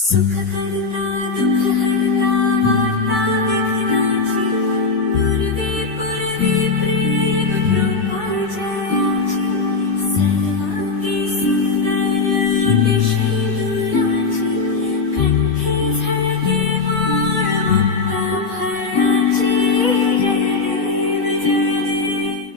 सुख करता दुख हरता वार्ता विघ्नाची पूर्वी पूर्वी प्रेम कृपाजयाची सर्वांगी सुंदर अतिशय दुराची कंठी झळके माळ मुक्ता फळाची जय देव जय देव.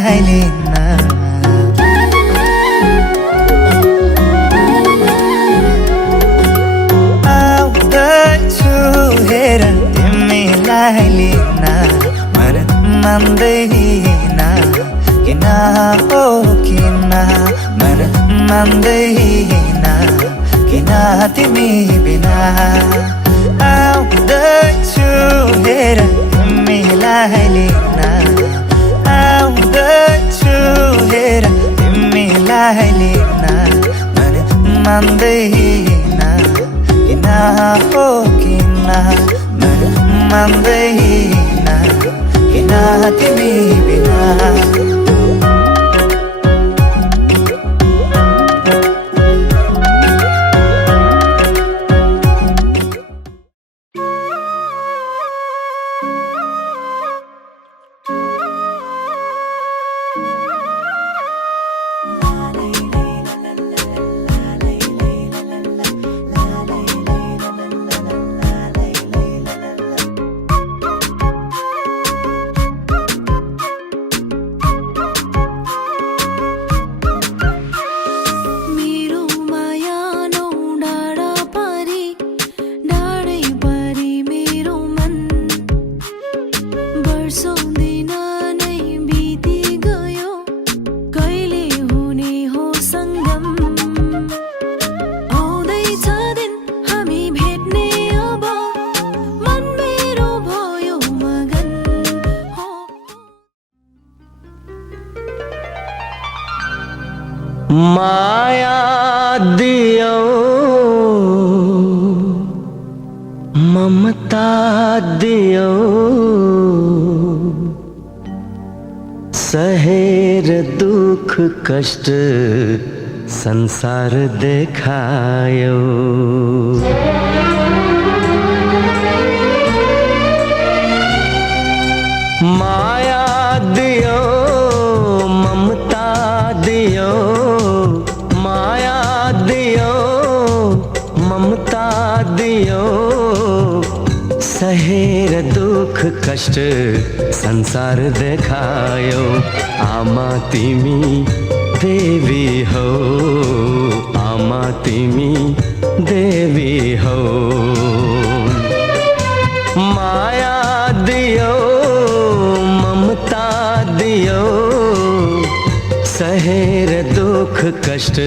तिमीलाई लिन आउँदैछु हेर तिमीलाई लिन मन मान्दैन किन हो किन मन मान्दैन किन तिमी बिना आउँदैछु हेर तिमीलाई लिन आउँदैछु हेर तिमीलाई लिन मन मान्दैन किन हो किन मन मान्दैन किन तिमी बिना माया दियो ममता दियो सहेर दुख कष्ट संसार देखायो माया दियो ममता दियो माया दियो ममता दियो सहेर दुख कष्ट संसार देखायो आमा तिमी देवी हो आमा तिमी देवी हो माया दियो ममता दियो सहेर दुख कष्ट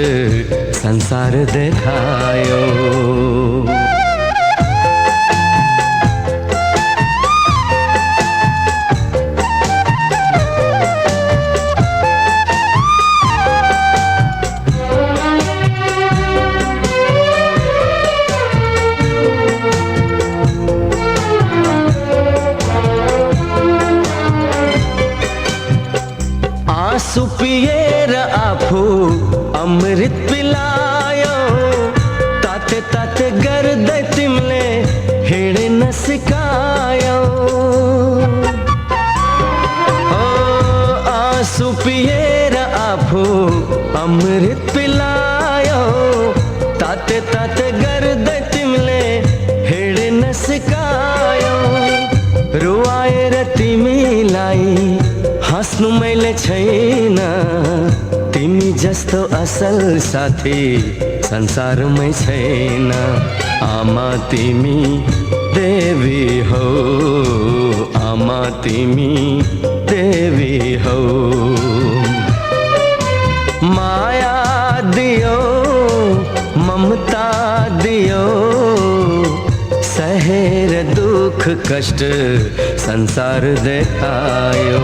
संसार देखायो आँसु पिएर आफू अमृत पिलायो ताते ताते गर्दै तिमीले हिँड्न सिकायो आँसु पिएर आफू अमृत पिलायो ताते ताते गर्दै तिमीले हिँड्न सिकायो रुवाएर तिमीलाई हाँस्नु मैले छैन तिमी जस्तो असल साथी संसारमै छैन आमा तिमी देवी हो आमा तिमी देवी हो माया दियो ममता दियो सहेर दुख कष्ट संसार देखायो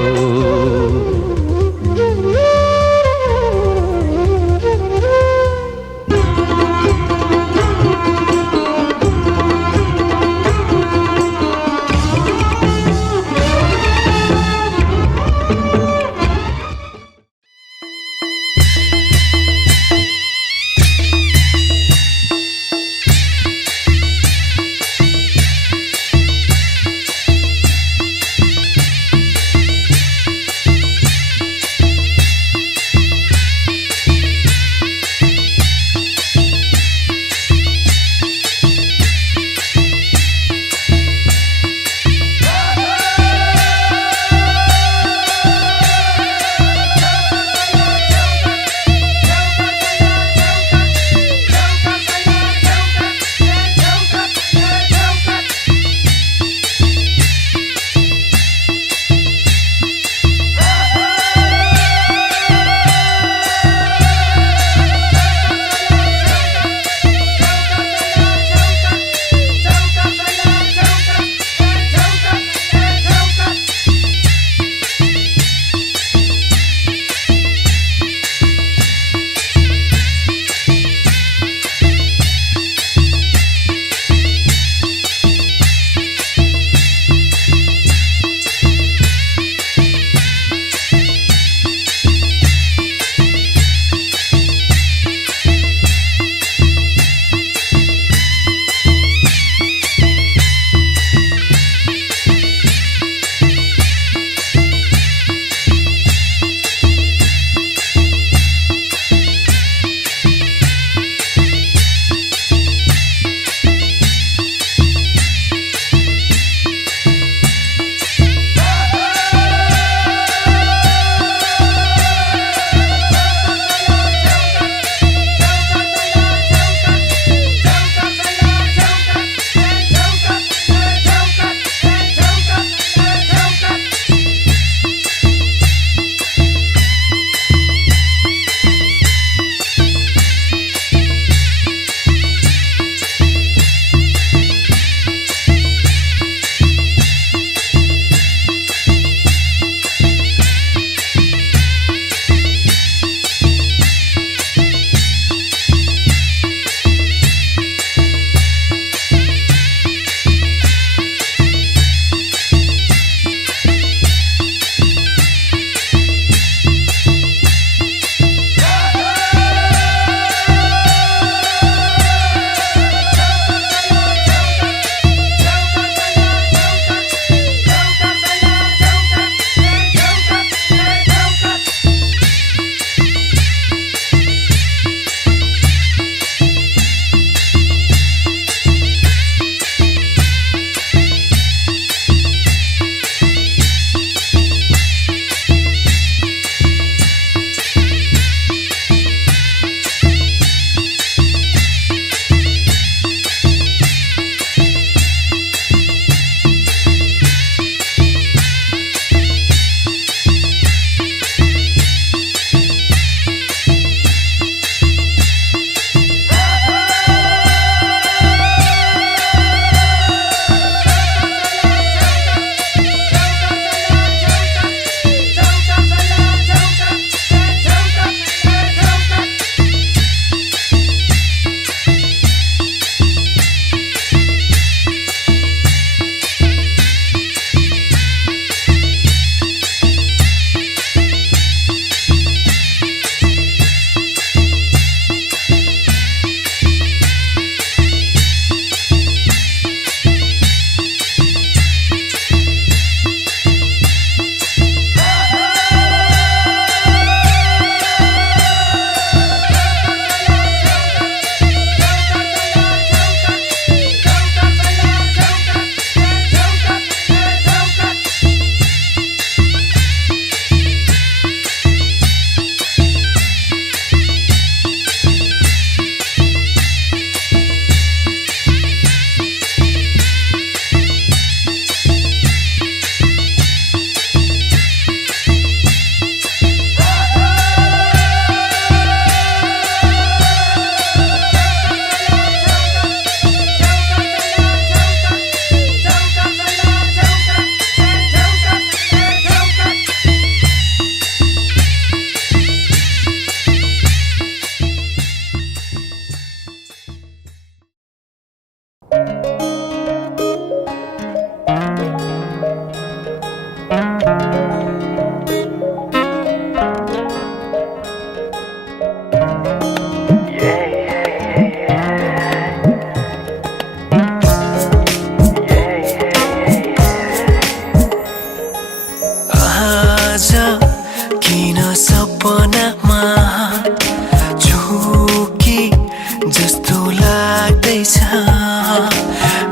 लाग्दैछ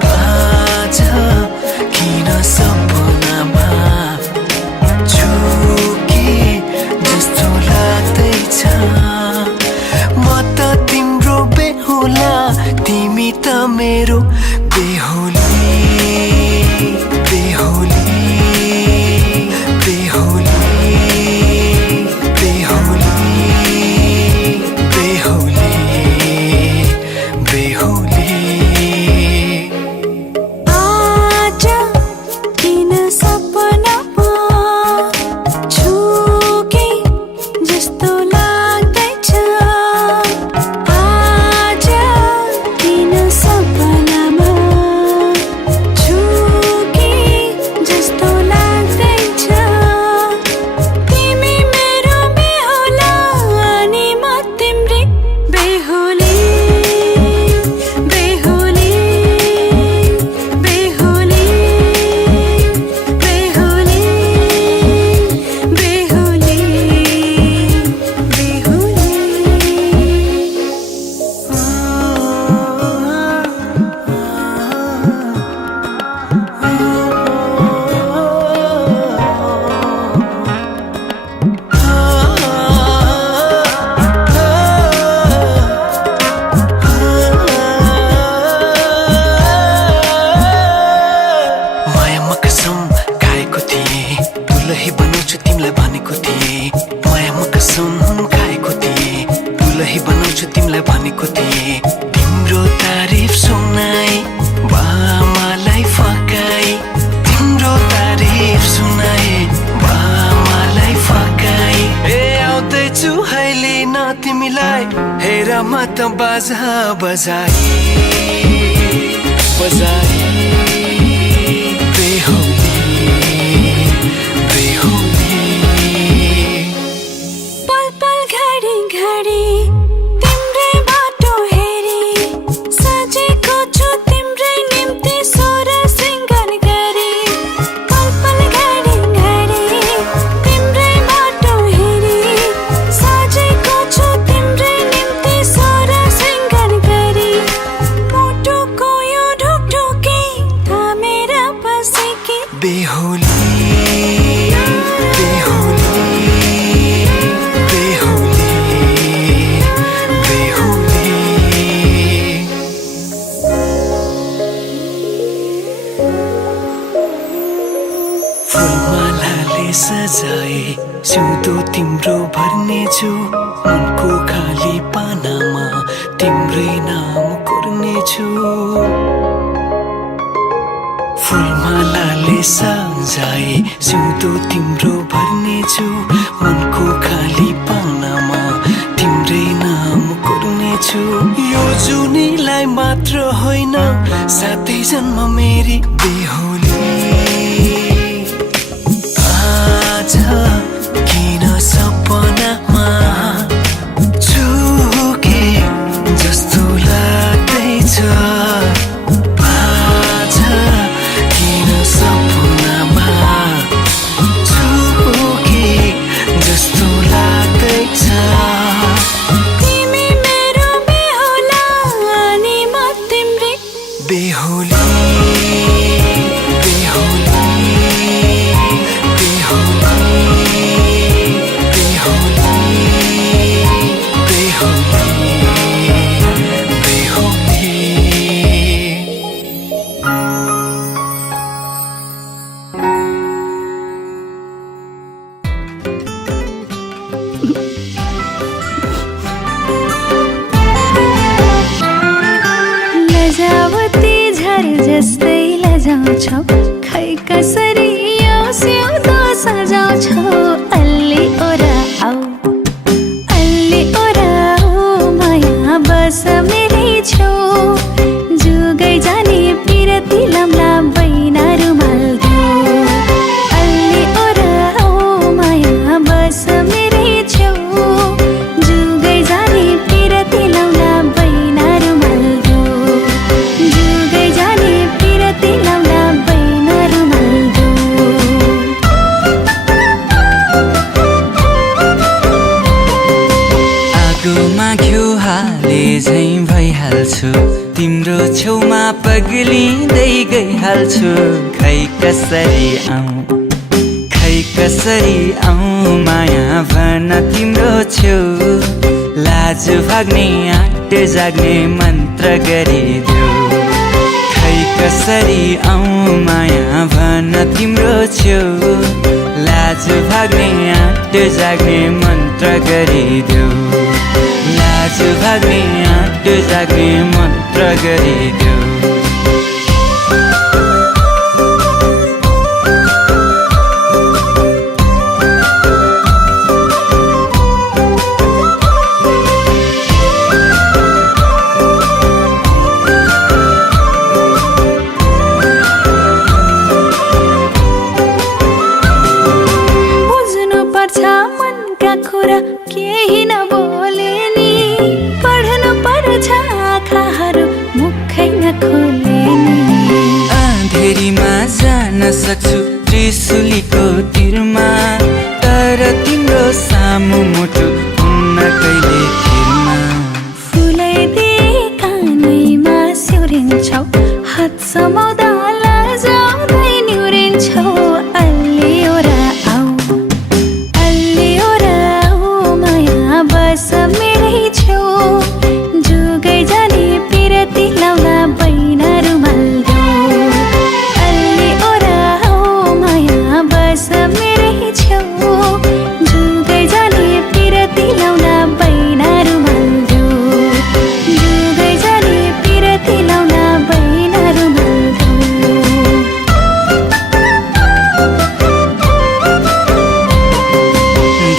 आज किन सपनामा झुके जस्तो लाग्दैछ म त तिम्रो बेहुला तिमी त मेरो बेहुली बेहुली बेहुली बेहुली बेहुली आज किन सपनामा झुके जस्तो लाग्दैछ आज किन सपनामा झुके जस्तो लाग्दैछ तिमी मेरो बेहुला अनि म तिम्रै बेहुली बेहुली बेहुली बेहुली बेहुली मायामा कसम खाएको थिएँ दुलही बनाउँछु तिमीलाई भनेको थिएँ मायामा कसम खाएको थिएँ दुलही बनाउँछु तिमीलाई भनेको थिएँ तिम्रो तारिफ सुनाई बामालाई फकाई तिम्रो तारिफ सुनाई बामालाई फकाई ए आउँदैछु अहिले न तिमीलाई हेर म त बाजा बजाई बजाई बेहुली बेहुली पल पल घडी घडी तिम्रै बाटो हेरी सजेको छु तिम्रै निम्ति सोर सिंगार गरी पल पल घडी घडी तिम्रै बाटो हेरी सजेको छु तिम्रै निम्ति सोर सिंगार गरी मुटुको यो ढुकढुकी थामेर बसेकी बेहुली बेहुली बेहुली बेहुली फुलमालाले सजाए सिउँदो तिम्रो भर्नेछु मनको खाली पानामा तिम्रै नाम कोर्नेछु फुलमालाले सजाए सिउँदो तिम्रो भर्नेछु मनको खाली पानामा तिम्रै नाम कोर्नेछु यो जुनीलाई मात्र होइन साथै जन्म मेरी बेहुली आज किन सपनामा झुके जस्तो लाग्दैछ आज किन सपनामा झुके जस्तो लाग्दैछ तिमी मेरो बेहुला अनि म तिम्रै बेहुली बेहुली लजावती झर जस्तै लजाउँछौ खै कसरी यो सिउँदो सजाउँछौ अल्ली ओराऊ माया बस मेरै छेउ जुगै जाने पिरती लम्ला बैना रुमाल दियो अल्ली ओराऊ माया बस मेरै छेउ जुगै जाने पिरती लम्ला बैना रुमाल दियो जुगै जाने पिरती लम्ला बैना रुमाल दियो हाल्छु तिम्रो छेउमा पग्लिँदै गइहाल्छु खै कसरी आऊँ माया भन तिम्रो छेउ लाज भाग्ने आँट जाग्ने मन्त्र गरिदेऊ खै कसरी आऊँ माया भन तिम्रो छेउ लाज भाग्ने आँट जाग्ने मन्त्र गरिदेऊ लाज भाग्ने आँट जाग्ने मन्त्र गरिदेऊ मनका कुरा केही नबोले नि पढ्नु पर्छ आँखाहरू मुखै नखोले नि अँधेरीमा जान सक्छु त्रिशुलीको तिरमा तर तिम्रो सामु मुटु हुन्न कहिले तिरमा फुलै दिए कानैमा सिउरिन्छौ हात समाउँदा लजाउँदै निहुरिन्छौ बस मेरै छेउ जुगै जाने पिरती लाउला बैना रुमाल देऊ अल्ली ओराऊ माया बस मेरै छेउ जुगै जाने पिरती लाउला बैना रुमाल देऊ जुगै जाने पिरती लाउला बैना रुमाल देऊ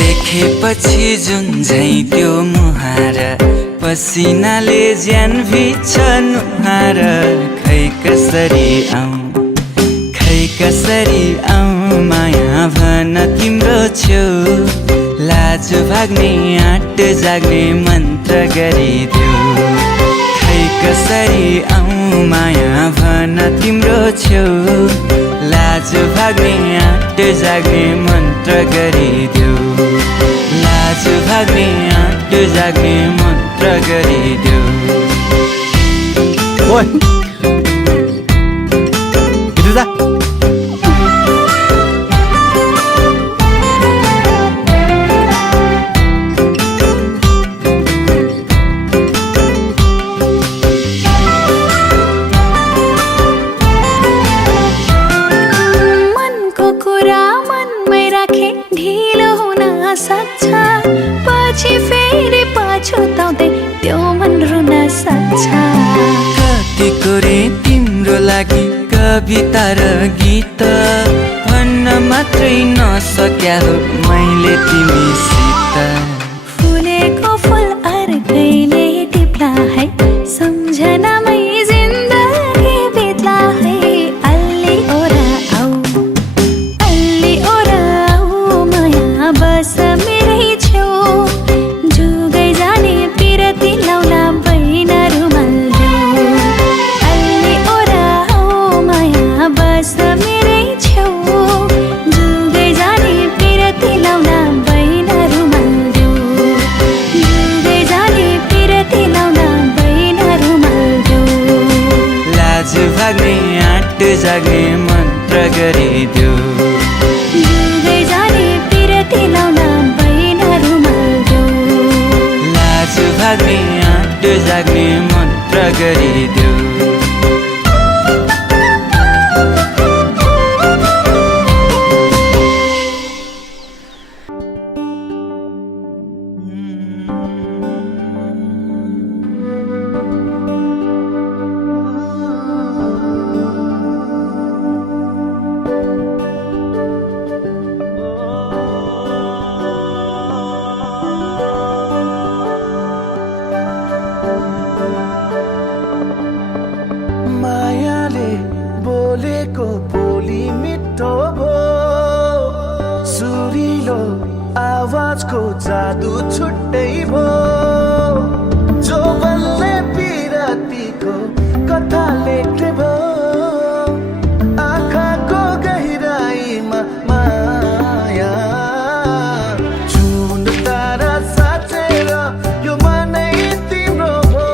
देखेपछि जुन झै त्यो मुहार पसिनाले ज्यान भिज्छ नुहार खै कसरी आऊँ माया भन तिम्रो छेउ लाज भाग्ने आँट जाग्ने मन्त्र गरिदेऊ खै कसरी आऊँ माया भन तिम्रो छेउ लाज भाग्ने आँट जाग्ने मन्त्र गरिदेऊ लाज भाग्ने आँट जाग्ने मन्त्र गरिदेऊ ओइ इधर जा मनको कुरा मनमै राखे ढिलो हुन सक्छ पछि फेरि पछुताउँदै त्यो मन रुन सक्छ कतिको रे तिम्रो लागि कविता र गीत भन्न मात्रै नसक्या हो मैले तिमीसित फुलेको फुल अर्कैले टिप्ला है सम्झनामै जिन्दगी बित्ला है अल्ली ओराऊ माया बस मेरै छेउ जुगै जाने पिरती लाउला बैना रुमाल देऊ अल्ली ओराऊ माया बस मेरै छेउ जुगै जाने पिरती लाउला बैना रुमाल देऊ जुगै जाने पिरती लाउला बैना रुमाल देऊ लाज भाग्ने आँट जाग्ने मन्त्र गरिदेऊ जुगै जाने पिरती लाउला बैना रुमाल देऊ लाज भाग्ने आँट जाग्ने मन्त्र गरिदेऊ मायाले बोलेको बोली मिठो भो सुरिलो आवाजको जादु छुट्टै भो जो बल्ले पिरातीको कथा लेख्ने भो आँखाको गहिराईमा माया जुन तारा साँचेर यो मनै तिम्रो भो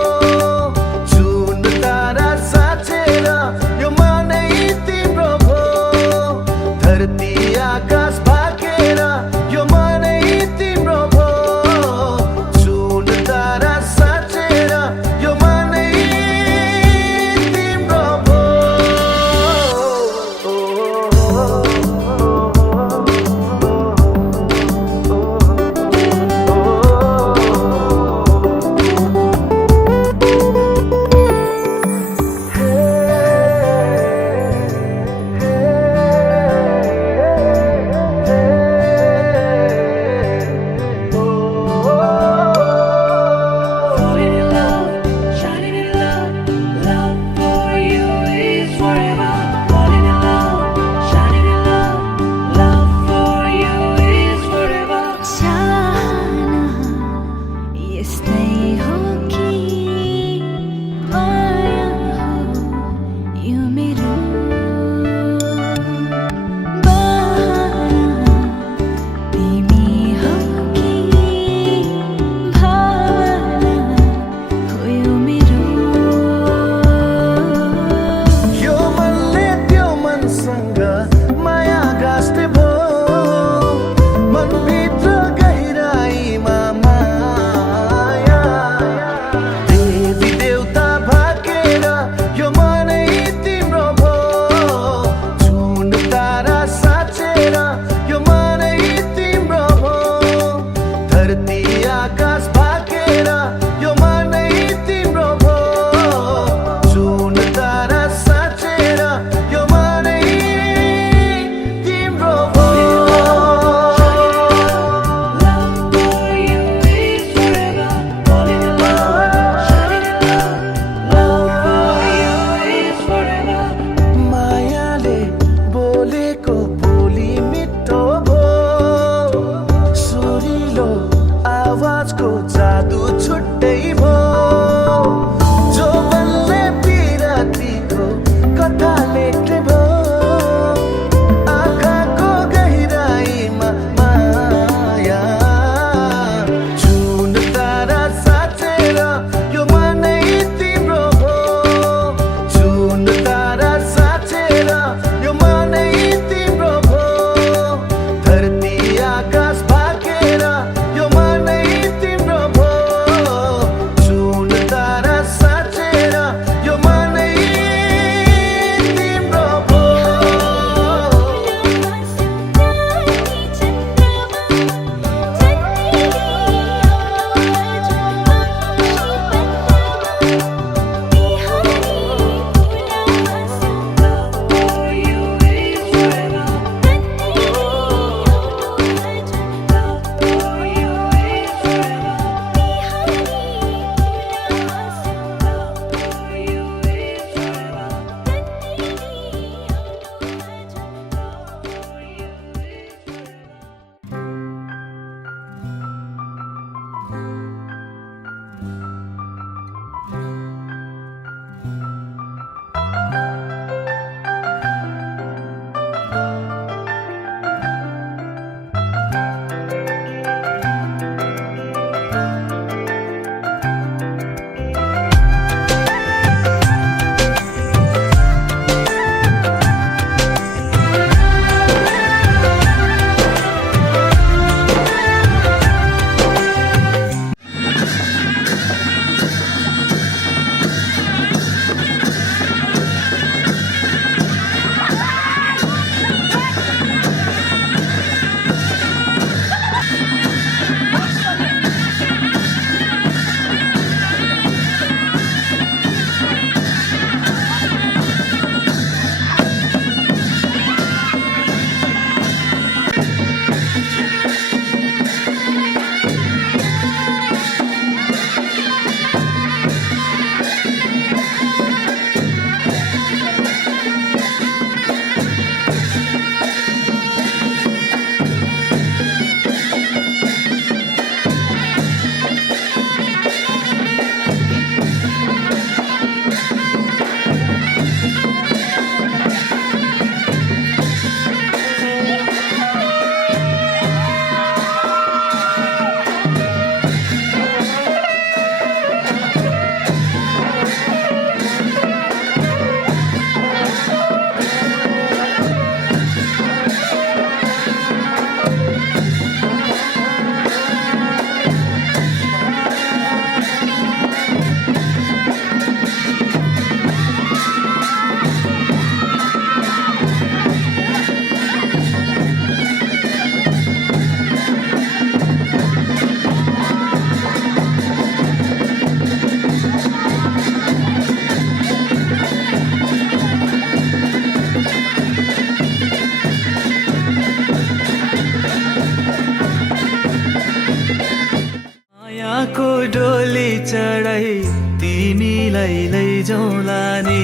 मायाको डोली चढाई तिमीलाई लैजाउँला नि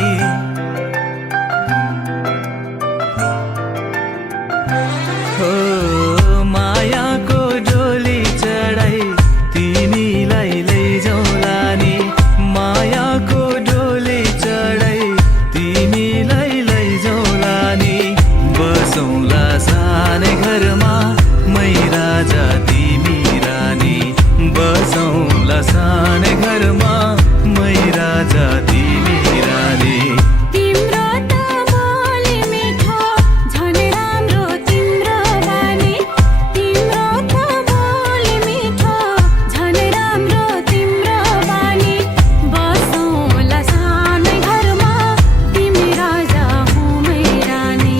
हो मायाको डोली चढाई तिमीलाई लैजाउँला नि मायाको डोली चढाई तिमीलाई लैजाउँला नि बसौँला सानै घरमा मै राजा तिमी रानी बसौँला सानै घरमा मै राजा तिमी रानी तिम्रो त बोली मिठो झन् राम्रो तिम्रो बानी तिम्रो त बोली मिठो झन् राम्रो तिम्रो बानी बसौँला सानै घरमा तिमी राजा हो मै रानी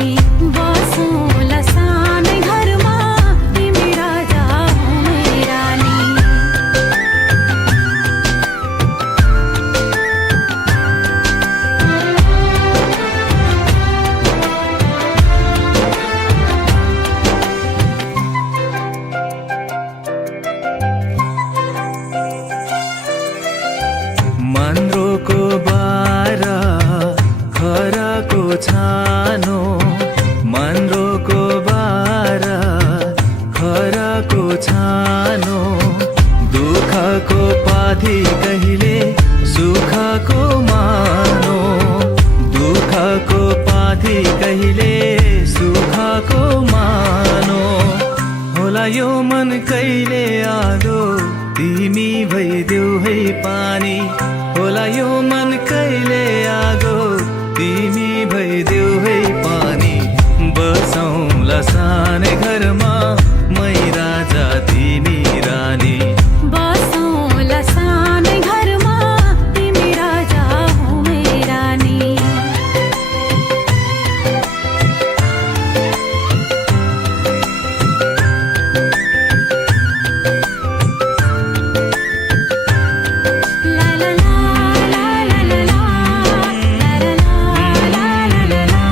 बसौँला सानै घरमा तिमी राजा हो मै रानी मन्द्रोको बारा खराको छानो मन्द्रोको बारा खराको छानो दुःखको पाथी कहिले सुखको मानो दुःखको पाथी कहिले सुखको मानो होला यो मन कहिले आदो तिमी भइदेऊ है पानी होला यो मन कहिले आगो तिमी भइदेऊ है पानी बसौँला सानै घरमा मै राजा तिमी रानी बसौँला सानै घरमा तिमी राजा हो मै रानी ला ला ला ला ला ला ला ला ला ला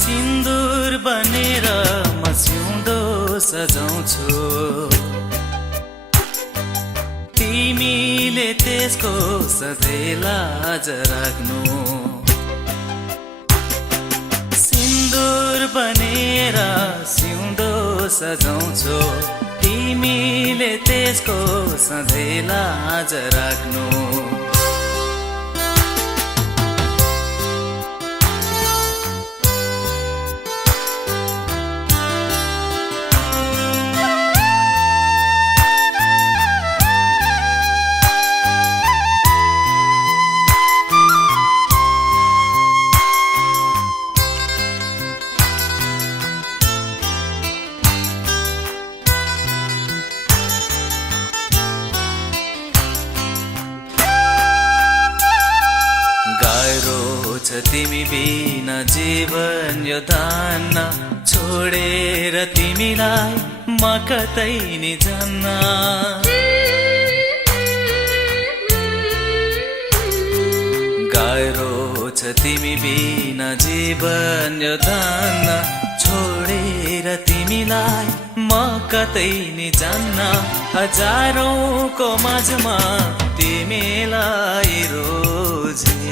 सिन्दुर बनेर म सिउँदो सजाउँछु तिमी तिमीले त्यसको सधैँ लाज राख्नु सिन्दुर बनेर सिउँदो सजाउँछौ तिमीले त्यसको सधैँ लाज राख्नु तिमी बिना जीवन यो धान्न छोडेर तिमीलाई म कतै नि जान्न गाह्रो छ तिमी बिना जीवन यो धान्न छोडेर तिमीलाई म कतै नि जान्न हजारौंको माझमा तिमीलाई रोजे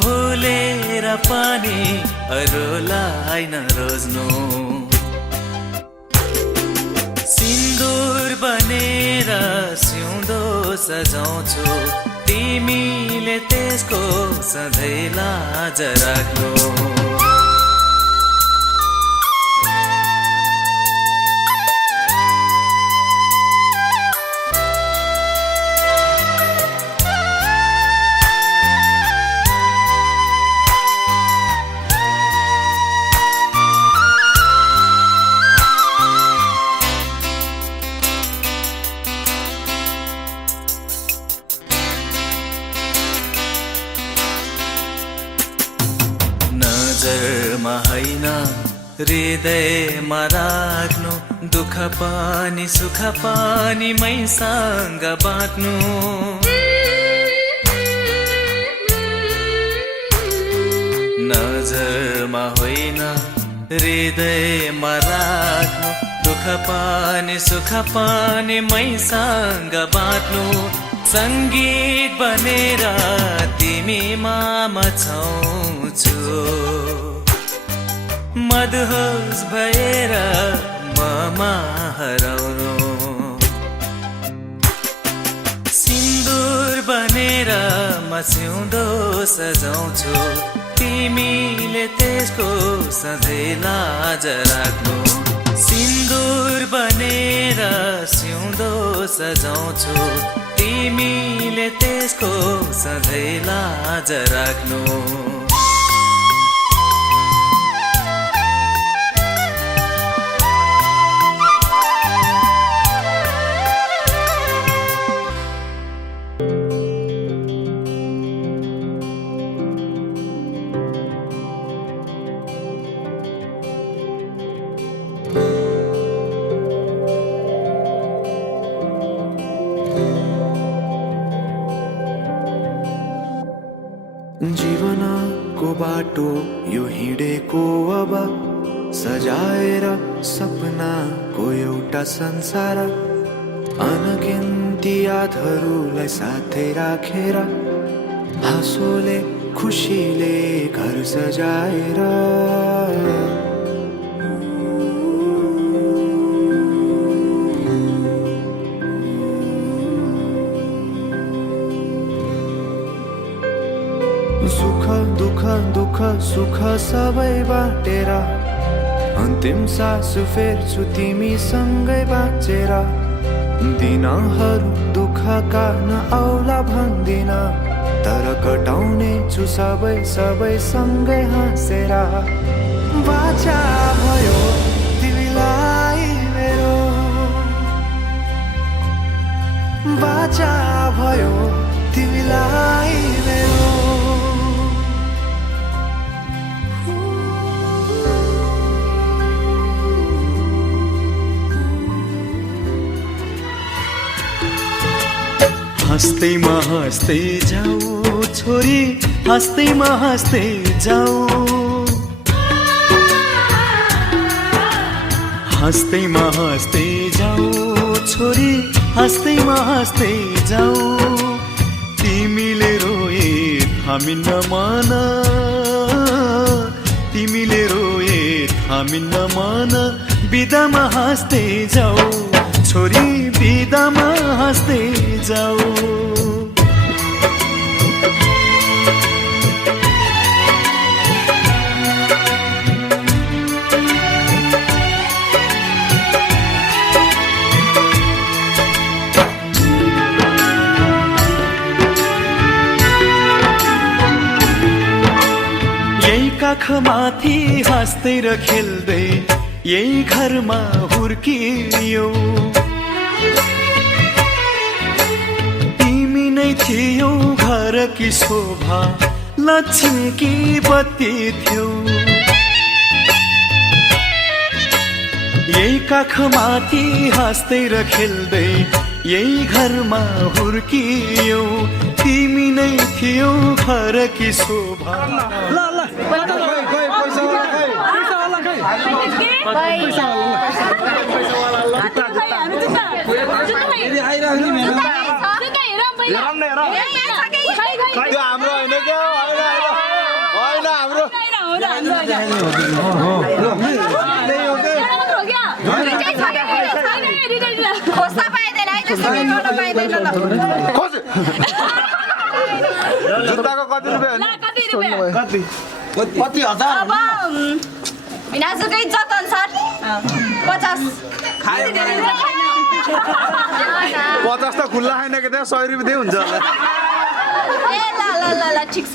भुलेर पनि अरूलाई नरोज्नु सिन्दुर बनेर सिउँदो सजाउँछु तिमीले त्यसको सधैँ लाज राख्नु नजरमा हैन हृदयमा राख्नु दुःख पनि सुख पनि मैसँग बाँड्नु नजरमा होइन हृदयमा राख्नु दुःख पनि सुख पनि मैसँग बाँड्नु संगीत बनेर तिमीमा मछाउँछु मदहोस भएर ममा हराउनु सिन्दुर बनेर म सिउँदो सजाउँछु तिमीले त्यसको सधैँ लाज राख्नु सिन्दुर बनेर सिउँदो सजाउँछु तिमीले त्यसको सधैँ लाज राख्नु जीवनको बाटो यो हिँडेको अब सजाएर सपनाको एउटा संसार अनगिन्ती यादहरूलाई साथै राखेर हाँसोले खुसीले घर सजाएर सुख दुःख दुःख सुख सबै बाटेर अन्तिम सास फेर्छु तिमीसँगै बाँचेर दिनहरू दुःखका नआउला भन्दिन तर कटाउने छु सबै सबै सँगै हाँसेर बाचा भयो तिमीलाई मेरो बाचा भयो तिमीलाई मेरो हँस्दैमा हँस्दै जाऊ छोरी हँस्दैमा हँस्दै जाऊ हँस्दैमा हँस्दै जाऊ छोरी हाँस्दैमा हाँस्दै जाऊ तिमीले रोए थामिन्न मन तिमीले रोए थामिन्न मन बिदामा हाँस्दै जाऊ छोरी बिदामा हाँस्दै जाऊ काखमाथि हाँस्दै र खेल्दै यही घरमा हुर्कियौ तिमी नै थियौ घरकी शोभा लक्ष्मीकी बत्ती थियौ यही काखमाथि हाँस्दै र खेल्दै यही घरमा हुर्कियौ तिमी नै थियौ घरकी शोभा जुत्ताको कति रुपियाँ कति हजार बिनाजुकै इज्जत अनुसार 50 50 त खुल्ला खाइन कि त्यहाँ 100 रुपियाँ हुन्छ होला ए ल ठिक छ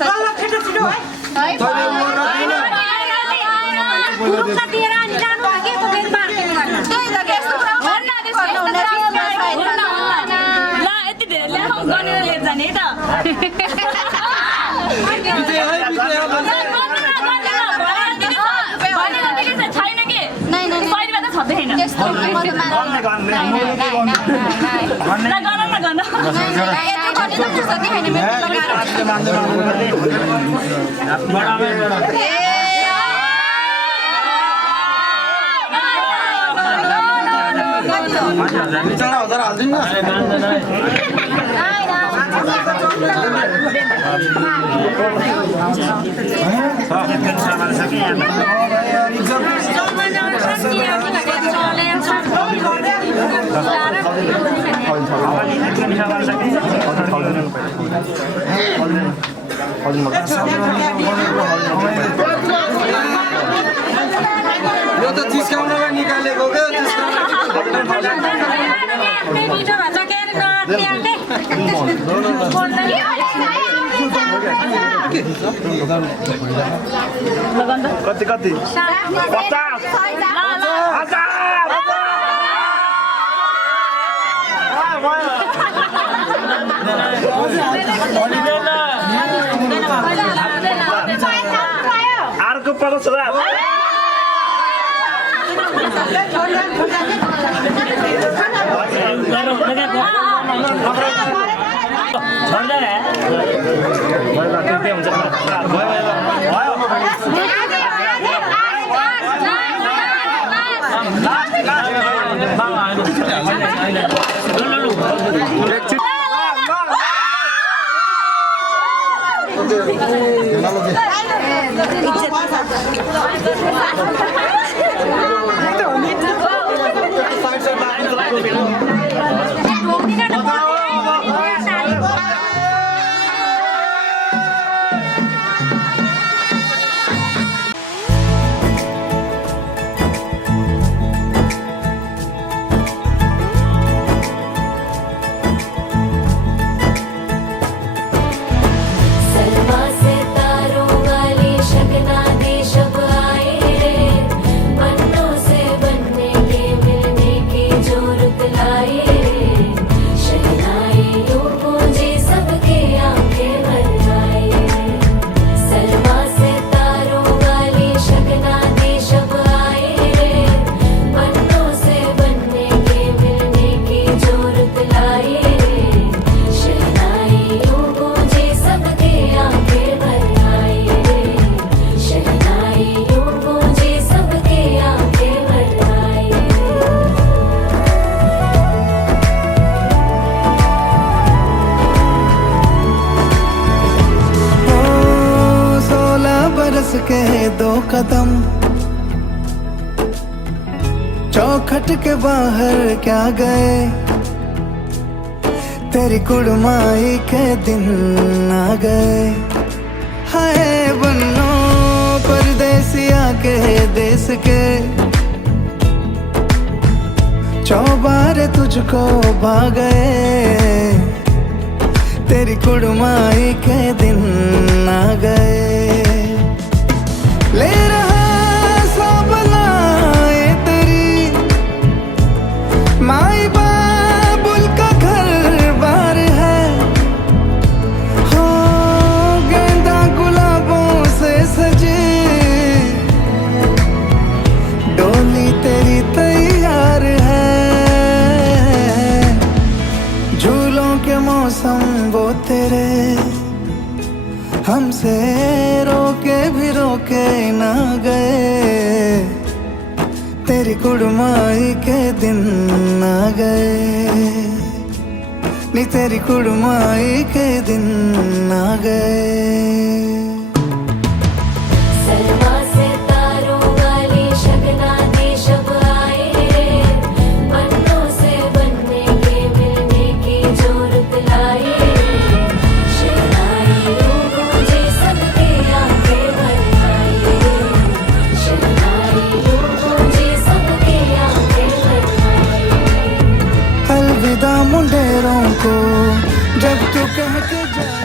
यो त चिस्काउनलाई निकालेको के कति कति 50 अर्को 50,000 लाई के 2 कदम, चौखट के बाहर क्या गए, तेरी कुड़माई के दिन आ गए। हाय बन्नो परदेसिया के देश के, चौबारे तुझको भा गए, तेरी कुड़माई के दिन आ गए। ले रहा सब लाए तेरी माई बाबुल का घर बार है, हो गेंदा गुलाबों से सजे, डोली तेरी तैयार है। झूलों के मौसम वो तेरे, हमसे रोके भी रोके ना गए, तेरी कुड़माई के दिन आ गए, नी तेरी कुड़माई के दिन आ गए। सलमा से तारों वाली शगना दी शब आई रे, बन्नों से बनने के मिलने की जोरत लाई रे, शहनाई यूं गूंजे सबके आंखें भर आई रे, शहनाई यूं गूंजे सबके आंखें भर आई। अलविदा मुंडेरों को जब तू कह के जाए।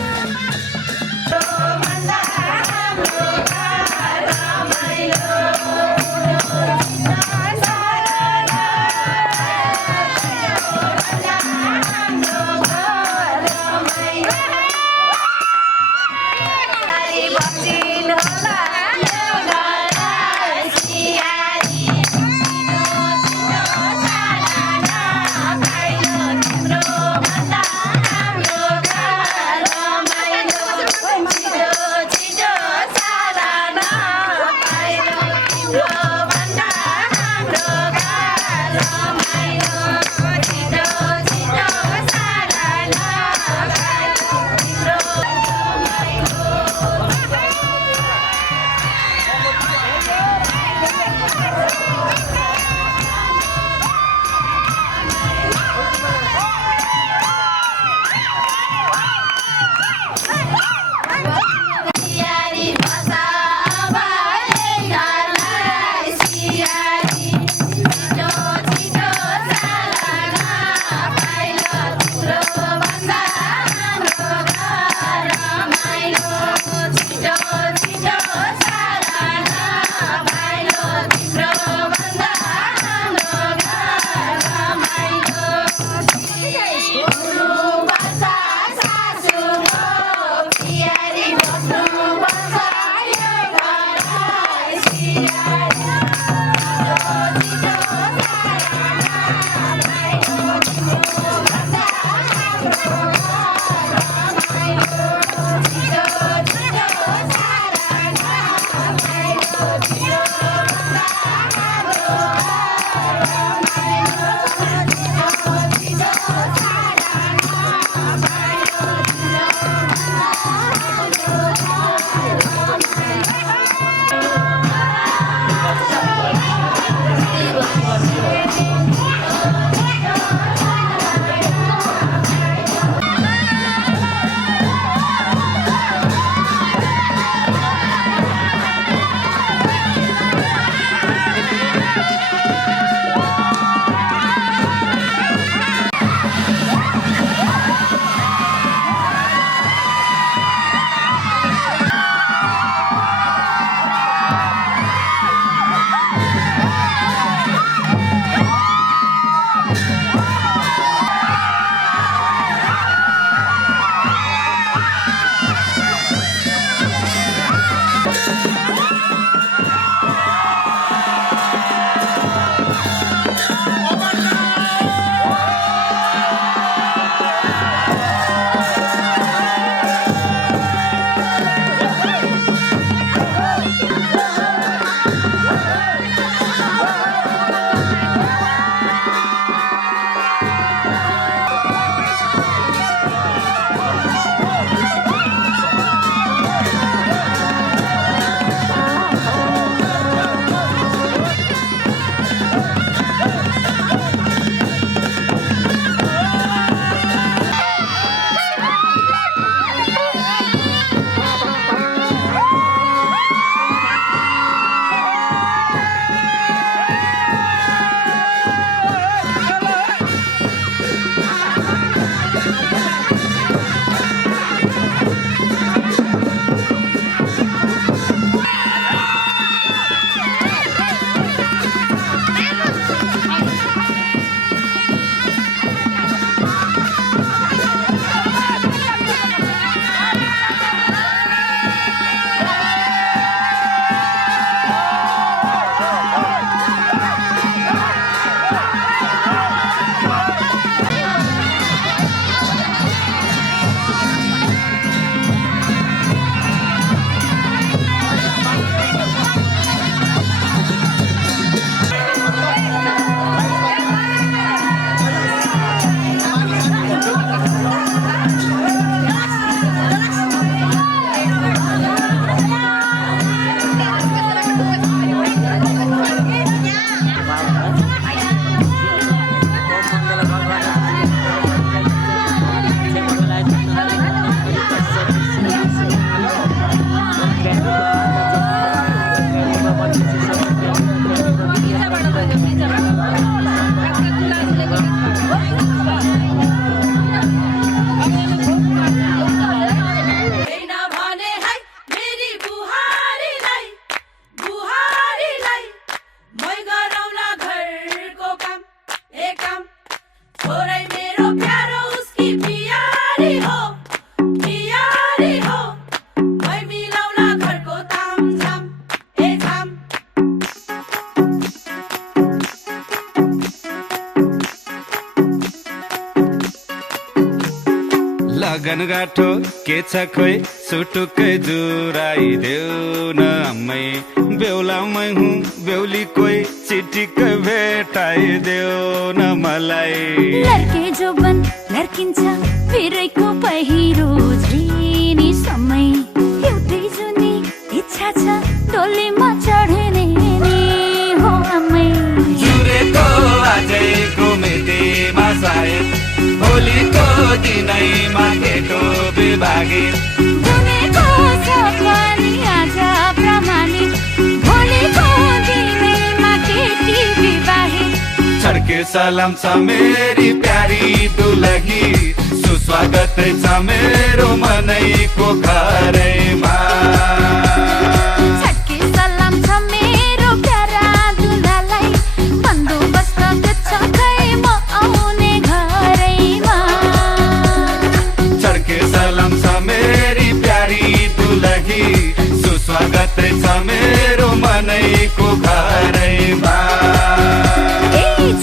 लगनगाठो के छ खोइ सुटुकै जुराइदेऊ न अम्मै बेहुलामै हुँ बेहुली कोही चिटिक्कै भेटाइदेऊ न मलाई लड्के जोबन लड्किन्छ फिरैको पहिरो झ्रिनी समय एउटै जुनी इच्छा छ डोलीमा चढ्ने नि हो अम्मै जुरेको आजैको मितिमा सायद भोलिको दिनैमा केटो विभागित बुनेको छ पनि आज प्रमाणित भोलिको दिनैमा केटी विवाहित छड्के सलाम छ मेरी प्यारी दुलही सुस्वागत छ मेरो मनैको घरैमा छड्के सलाम छ मेरो प्यारा दुलालाई बन्दोबस्त छ खै म आउने घरैमा छड्के सलाम छ मेरी प्यारी दुलही सुस्वागत छ मेरो मनैको घरैमा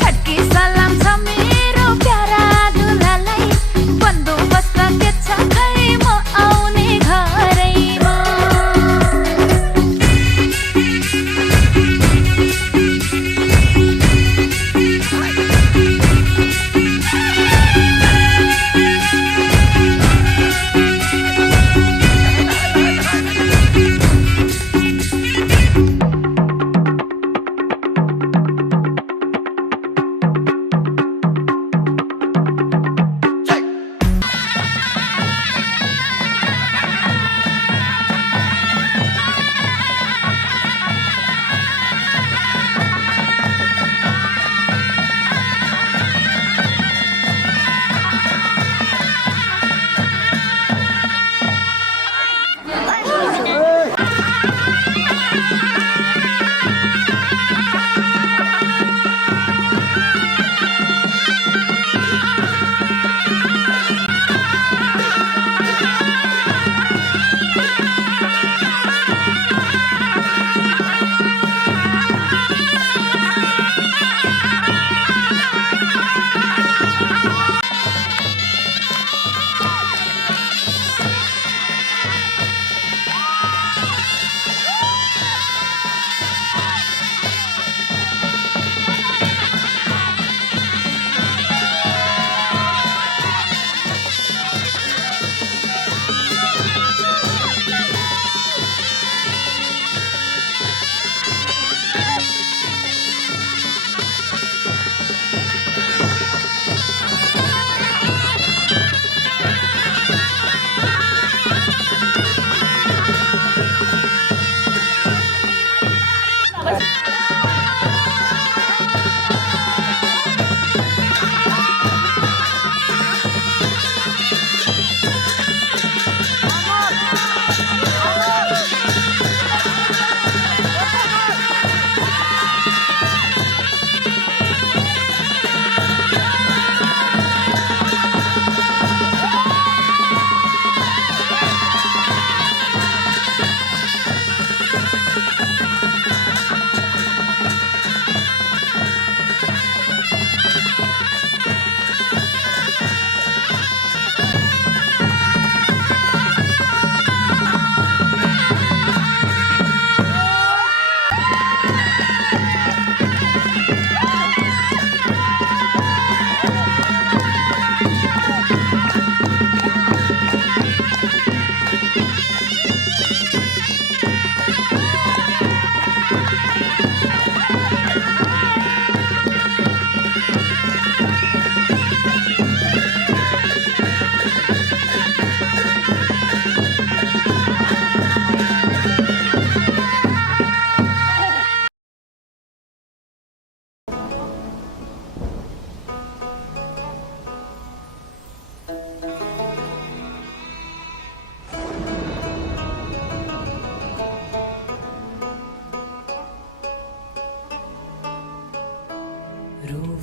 छड्के सलाम छ मेरो प्यारा दुलालाई बन्दोबस्त छ खै म आउने घरैमा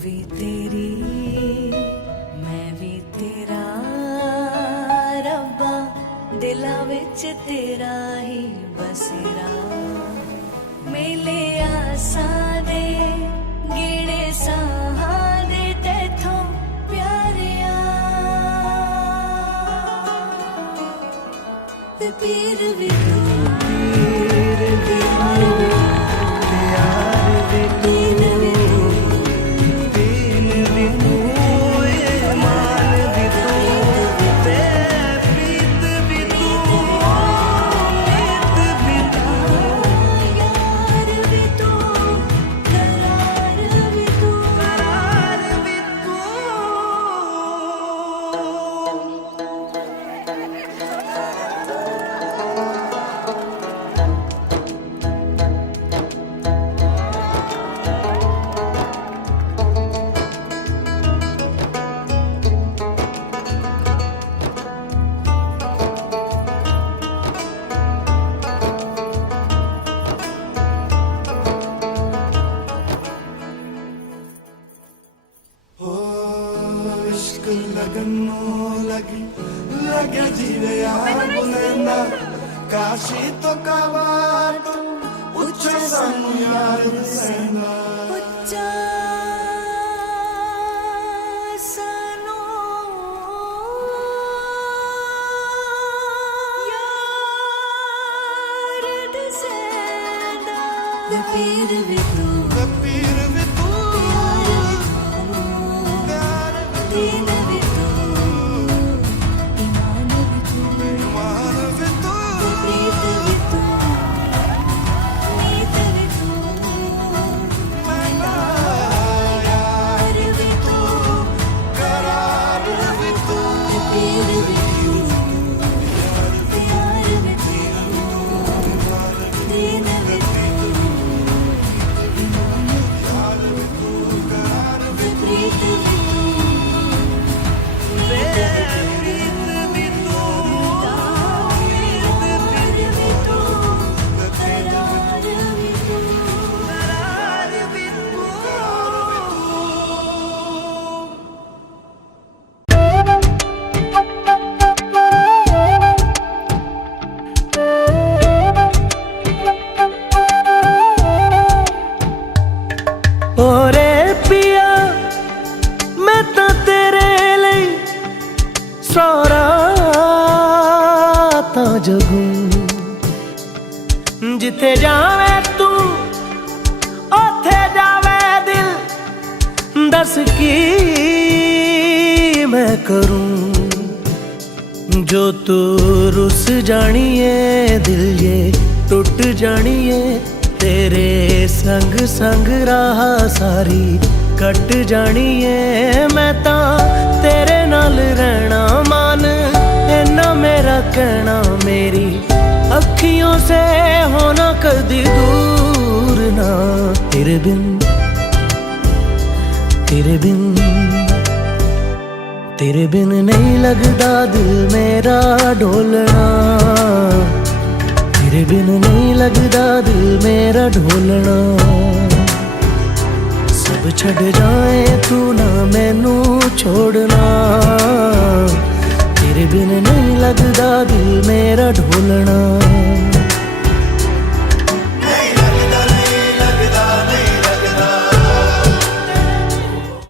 भी तेरी मैं भी तेरा रब्बा दिला विच तेरा ही बसेरा मेले आसा दे गिणे साहा दे तेथों प्यारिया ते पीर भी तू, पीर भी तू, प्यार भी तू, दीन भी तू, ईमान भी तू, ते प्रीत भी तू, प्रीत भी तू, यार भी तू, करार भी तू, करार भी तू। इश्क लगनो लगी लगे जीवे बुलंदा काशी तो कावा तो उच्च सानू यार सेंदा उच्चा सानू यार दसेंदा ते पीर भी तू, पीर भी तू दीन भी तू, ईमान भी तू, ईमान भी तू प्रीत भी तू, नीत भी तू, यार भी तू, करार भी तू ते पीर भी तू, प्यार भी तू, दीन भी तू, ईमान भी तू, ते प्रीत भी तू, नीत भी तू, प्यार भी तू, करार भी तू, करार भी तू। ओरे पिया मैं तो तेरे ਲਈ ਸਾਰਾ ਤਾਂ ਜਗੂ ਜਿੱਥੇ ਜਾਵੇਂ ਤੂੰ ਉੱਥੇ ਜਾਵੇ ਦਿਲ ਦੱਸ ਕੀ ਮੈਂ ਕਰੂੰ जो तू रुस जानिए दिल ये टूट जानिए तेरे संग संग राह सारी कट जानिए मैं ता तेरे नाल रहना मान इन्ना मेरा कहना मेरी अखियों से होना कदी दूर ना तेरे बिन तेरे बिन नहीं लगदा दिल मेरा ढोलना तेरे बिन नहीं लगदा दिल मेरा ढोलना सब छड़ जाए तू ना मैनू छोड़ना तेरे बिन नहीं लगदा दिल मेरा ढोलना